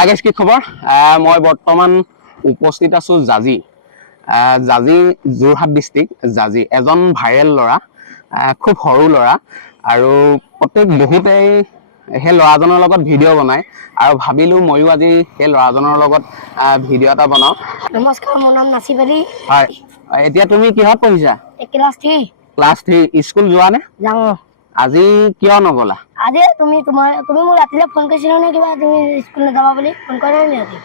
আগেশ কি খবৰ মই বৰ্তমান উপস্থিত আছো জাজি যোৰহাট ডিস্ট্ৰিক্ট জাজি এজন ভাইৰেল ল'ৰা খুব সৰু ল'ৰা আৰু প্ৰত্যেক বহুতেই সেই ল'ৰাজনৰ লগত ভিডিঅ' বনায় আৰু ভাবিলো ময়ো আজি সেই ল'ৰাজনৰ লগত ভিডিঅ' এটা বনাওঁ। নমস্কাৰ, মোৰ নাম নাচিব আলী। হয়, এতিয়া তুমি কিহত পঢ়িছা? ক্লাছ 3। ক্লাছ 3 স্কুল যোৱা নে? যাওঁ। আজি কিয় নগলা? আজি তুমি মোক ৰাতিলে ফোন কৰিছিলা নে কিবা তুমি স্কুল নাযাবা বুলি ফোন কৰা নাই নেকি?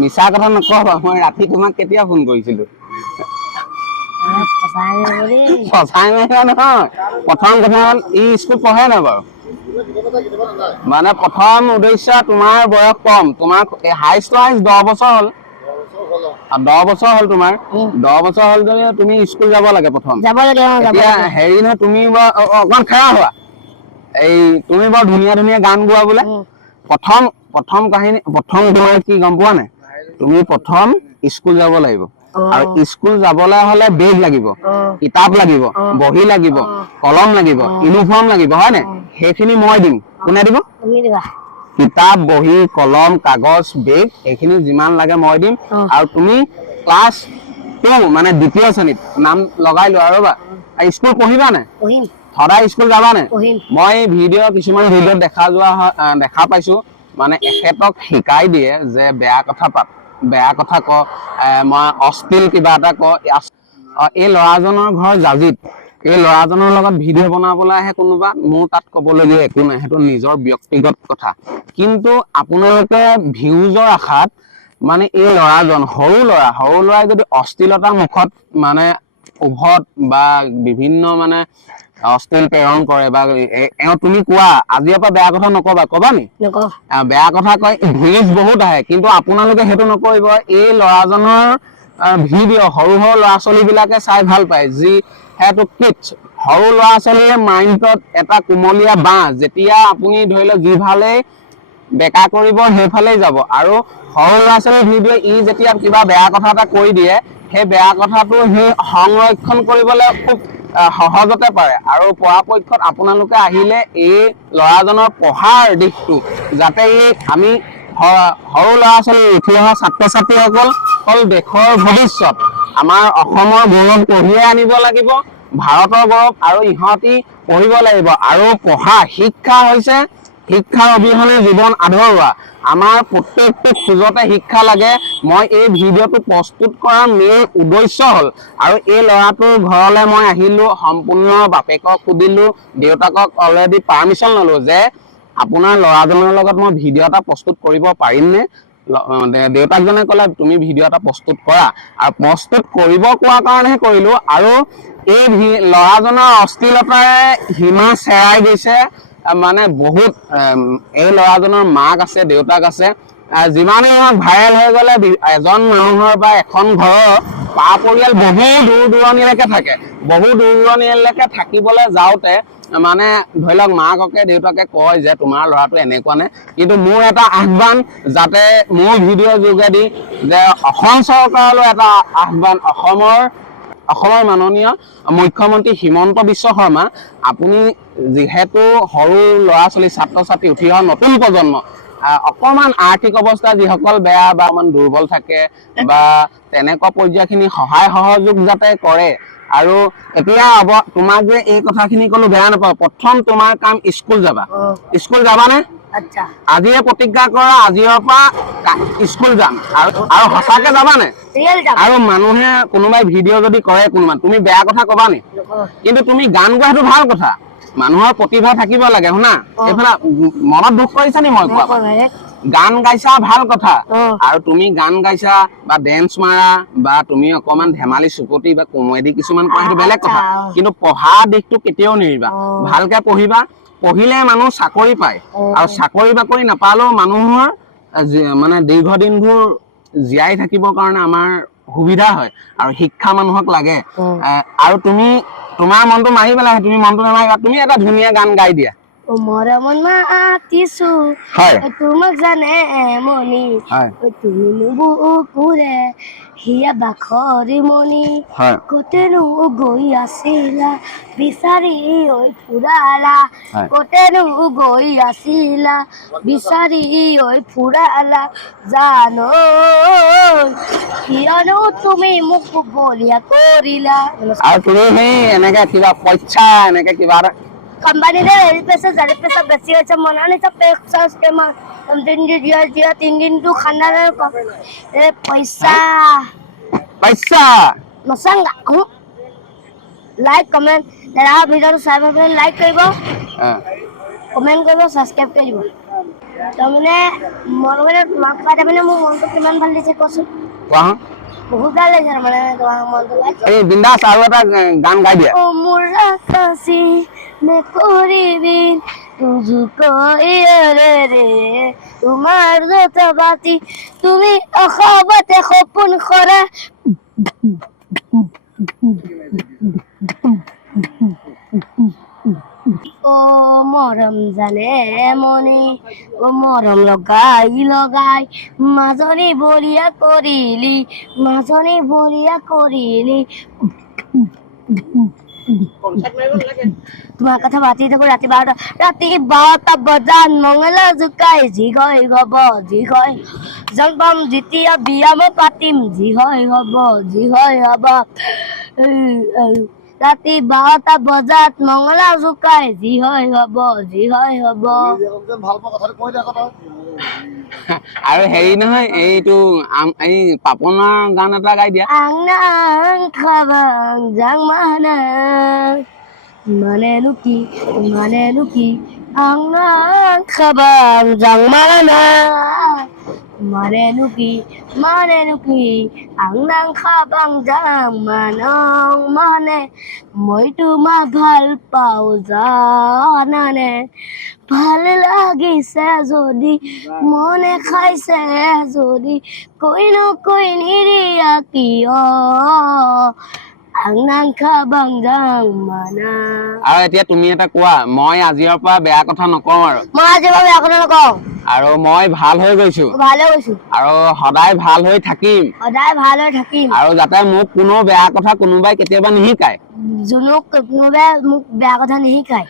মিছা কথা নকবা, মই ৰাতি তোমাক কেতিয়া ফোন কৰিছিলো? সঁচাই নহয়। প্ৰথম কথা হ'ল ই স্কুল পঢ়ে নাই বাৰু? মানে প্ৰথম উদ্দেশ্য তোমাৰ বয়স কম, তোমাৰ হাইষ্ট 10 বছৰ হ'ল। 10 বছৰ হ'ল তোমাৰ 10 বছৰ হ'ল যদি তুমি স্কুল যাব লাগে প্ৰথম। এতিয়া হেৰি নহয়, তুমি অকমান খেৰা হোৱা। এই তুমি বৰ ধুনীয়া ধুনীয়া গান গোৱা বোলে। প্ৰথম কাহিনী তোমাৰ কি গম পোৱা নাই? তুমি প্ৰথম স্কুল যাব লাগিব আৰু স্কুল যাবলৈ হলে বেগ লাগিব, কিতাপ লাগিব, বহি লাগিব, কলম লাগিব, ইউনিফৰ্ম লাগিব, হয় নাই? সেইখিনি মই দিম। কোনে দিব? কিতাপ, বহি, কলম, কাগজ, বেগ এইখিনি যিমান লাগে মই দিম। আৰু তুমি ক্লাছ 2 মানে 2য় শ্ৰেণীত নাম লগাই লোৱা। ৰ'বা, স্কুল পঢ়িবা নাই? সদায় স্কুল যাবা নাই? মই কিছুমান ভিডিঅ' দেখা পাইছো, মানে এখেতক শিকাই দিয়ে যে বেয়া কথা ক, মই অশ্লীল কিবা এটা ক। এই ল'ৰাজনৰ ঘৰ জাজিত। এই ল'ৰাজনৰ লগত ভিডিঅ' বনাবলৈ আহে কোনোবা, মোৰ তাত ক'বলগীয়া একো নাই, সেইটো নিজৰ ব্যক্তিগত কথা। কিন্তু আপোনালোকে ভিউজৰ আশাত মানে এই ল'ৰাজন সৰু ল'ৰাই যদি অশ্লীলতাৰ মুখত মানে উভত বা বিভিন্ন মানে অশ্লীল প্ৰেৰণ কৰে বা তুমি কোৱা আজিৰ পৰা বেয়া কথা নকবা, কবা নি? বেয়া কথা কয়, ভিউজ বহুত আহে, কিন্তু আপোনালোকে সেইটো নকৰিব। এই ল'ৰাজনৰ ভিডিঅ' সৰু ল'ৰা ছোৱালী বিলাকে চাই ভাল পায়, যিহেতু কিডছ সৰু ল'ৰা ছোৱালীৰ মাইণ্ডত এটা কুমলীয়া বাঁহ, যেতিয়া আপুনি ধৰি লওক যিফালেই বেকা কৰিব সেইফালেই যাব। আৰু সৰু ল'ৰা ছোৱালীৰ ভিডিঅ' যেতিয়া কিবা বেয়া কথা এটা কৈ দিয়ে, সেই বেয়া কথাটো সি সংৰক্ষণ কৰিবলৈ খুব সহজতে পাৰে। আৰু পৰাপক্ষত আপোনালোকে আহিলে এই ল'ৰাজনৰ পঢ়াৰ দিশটো যাতে আমি সৰু ল'ৰা ছোৱালী উঠি অহা ছাত্ৰ ছাত্ৰীসকল দেশৰ ভৱিষ্যত, আমাৰ অসমৰ গৌৰৱ কঢ়িয়াই আনিব লাগিব, ভাৰতৰ গৌৰৱ, আৰু ইহঁতি পঢ়িব লাগিব। আৰু শিক্ষাৰ অবিহনে জীৱন আধৰুৱা। আমাৰ প্ৰত্যেকটো খোজতে শিক্ষা লাগে। মই এই ভিডিঅ'টো প্ৰস্তুত কৰাৰ মেইন উদ্দেশ্য হ'ল, আৰু এই ল'ৰাটোৰ ঘৰলৈ মই আহিলো, সম্পূৰ্ণ বাপেকক সুধিলো, দেউতাকক অলৰেডি পাৰ্মিশ্যন ললো যে আপোনাৰ ল'ৰাজনৰ লগত মই ভিডিঅ' এটা প্ৰস্তুত কৰিব পাৰিমনে? দেউতাকজনে ক'লে তুমি ভিডিঅ' এটা প্ৰস্তুত কৰা। আৰু প্ৰস্তুত কৰিব কোৱাৰ কাৰণেহে কৰিলো। আৰু এই ল'ৰাজনৰ অশ্লীলতাৰে সীমা চেৰাই গৈছে। মানে বহুত এই ল'ৰাজনৰ মাক আছে, দেউতাক আছে। যিমানেই আমাক ভাইৰেল হৈ গ'লে এজন মানুহৰ বা এখন ঘৰৰ পৰিয়াল বহু দূৰ দূৰণিলৈকে থাকে। বহু দূৰ দূৰণিলৈকে থাকিবলৈ যাওঁতে মানে ধৰি লওক মাককে দেউতাকে কয় যে তোমাৰ ল'ৰাটো এনেকুৱা নে? কিন্তু মোৰ এটা আহ্বান, যাতে মোৰ ভিডিঅ'ৰ যোগেদি যে অসম চৰকাৰলৈ এটা আহ্বান, অসমৰ মাননীয় মুখ্যমন্ত্ৰী হিমন্ত বিশ্ব শৰ্মা, আপুনি যিহেতু সৰু ল'ৰা ছোৱালী ছাত্ৰ ছাত্ৰী উঠি অহা নতুন প্ৰজন্ম, অকমান আৰ্থিক অৱস্থা যিসকল বেয়া বা অকমান দুৰ্বল থাকে বা তেনেকুৱা পৰ্যায়খিনি সহায় সহযোগ যাতে কৰে। আৰু এতিয়া তোমাক যে এই কথাখিনি কলো বেয়া নাপাওঁ, প্ৰথম তোমাৰ কাম স্কুল স্কুল যাবানে? আজিয়ে প্ৰতিজ্ঞা কৰা, আজিৰ পৰা স্কুল যাম। আৰু সঁচাকে যাবানে? আৰু মানুহে কোনোবাই ভিডিঅ' যদি কৰে, তুমি বেয়া কথা কবা নি? কিন্তু তুমি গান গোৱাটো ভাল কথা, মানুহৰ প্ৰতিভা থাকিব লাগে। শুনা, এইফালে মনত দুখ কৰিছা নি? মই কোৱা গান গাইছা ভাল কথা, আৰু তুমি গান গাইছা বা ডেন্স মাৰা বা তুমি অকমান ধেমালি চুপতি বা কমেডি কিছুমান কৰা, সেইটো বেলেগ কথা। কিন্তু পঢ়া দিশটো কেতিয়াও নেৰিবা। ভালকে পঢ়িবা। পঢ়িলে মানুহ চাকৰি পায়, আৰু চাকৰি বাকৰি নাপালেও মানুহৰ মানে দীৰ্ঘদিনবোৰ জীয়াই থাকিবৰ কাৰণে আমাৰ সুবিধা হয়। আৰু শিক্ষা মানুহক লাগে। আৰু তোমাৰ মনটো মাৰি পেলাই, তুমি মনটো নামাৰিবা, তুমি এটা ধুনীয়া গান গাই দিয়া। মৰমত মাতিছো হয় তোমাক জানে মনি হয় তুমি নুবুকুৰে হিয়া বাখৰি মনি হয় কতেনো গৈ আছিলা বিচাৰি ঐ ফুৰালা হয় কতেনো গৈ আছিলা বিচাৰি ঐ ফুৰালা জানো কিয়নো তুমি মোক বলিয়া কৰিলা আৰু তুমি সেই এনেকে কিবা পইচা এনেকে কিবা এটা কোম্পানিতে হেৰি পেচা জাৰি পেচা বেছি হৈছে মনা নিচা পেচা স্কেমাৰ 3 দিন দিয়া 3 দিনটো খানা এ পইচা পইচা নচংগা লাইক কমেন্ট দাদা ভিডিঅ'টো চাই পেলাই লাইক কৰিব কমেন্ট কৰিব সাবস্ক্ৰাইব কৰিব তাৰমানে মই তোমাক পাতে মানে মোৰ মনটো কিমান ভাল দিছে কোৱাচোন কোৱা বহুত ভাল লাগিছে মানে তোমাৰ মনটো এই বিন্দাছ আৰু এটা গান গাই দিয়া ओ मुर्रा कासी मैं कोरीबी तुझको रे रे তোমার যত বাতি তুমি অখবতে খপুন করে ও মরম জানে মনে ও মরম লগাই মাজনী বলিয়া কৰিলি তোমাৰ কথা পাতি থাকো ৰাতি 12টা বজাত মঙলা জোকাই যি হয় হব জল পাম যেতিয়া বিয়া মই পাতিম যি হয় হব ৰাতি 12টা বজাত মঙলা জোকাই যি হয় হব আৰু হেৰি নহয় এইটো এই পাপনৰ গান এটা গাই দিয়া ang nang kabang jang mana manenuki ang nang kabang jang mana manenuki ang nang kabang jang manong mane মই তোমাক ভাল পাওঁ জানানে ভাল লাগিছে যদি মনে খাইছে যদি কৈ নিদিয়া কিয় আংনাং খাবাং যাং মানা আৰু এতিয়া তুমি এটা কোৱা মই আজিৰ পৰা বেয়া কথা নকওঁ আৰু মই আজিৰ পৰা বেয়া কথা নকওঁ আৰু মই ভাল হৈ গৈছো আৰু সদায় ভাল হৈ থাকিম আৰু যাতে মোক কোনো বেয়া কথা কোনোবাই কেতিয়াবা নিশিকায় কোনোবাই মোক বেয়া কথা নিশিকায়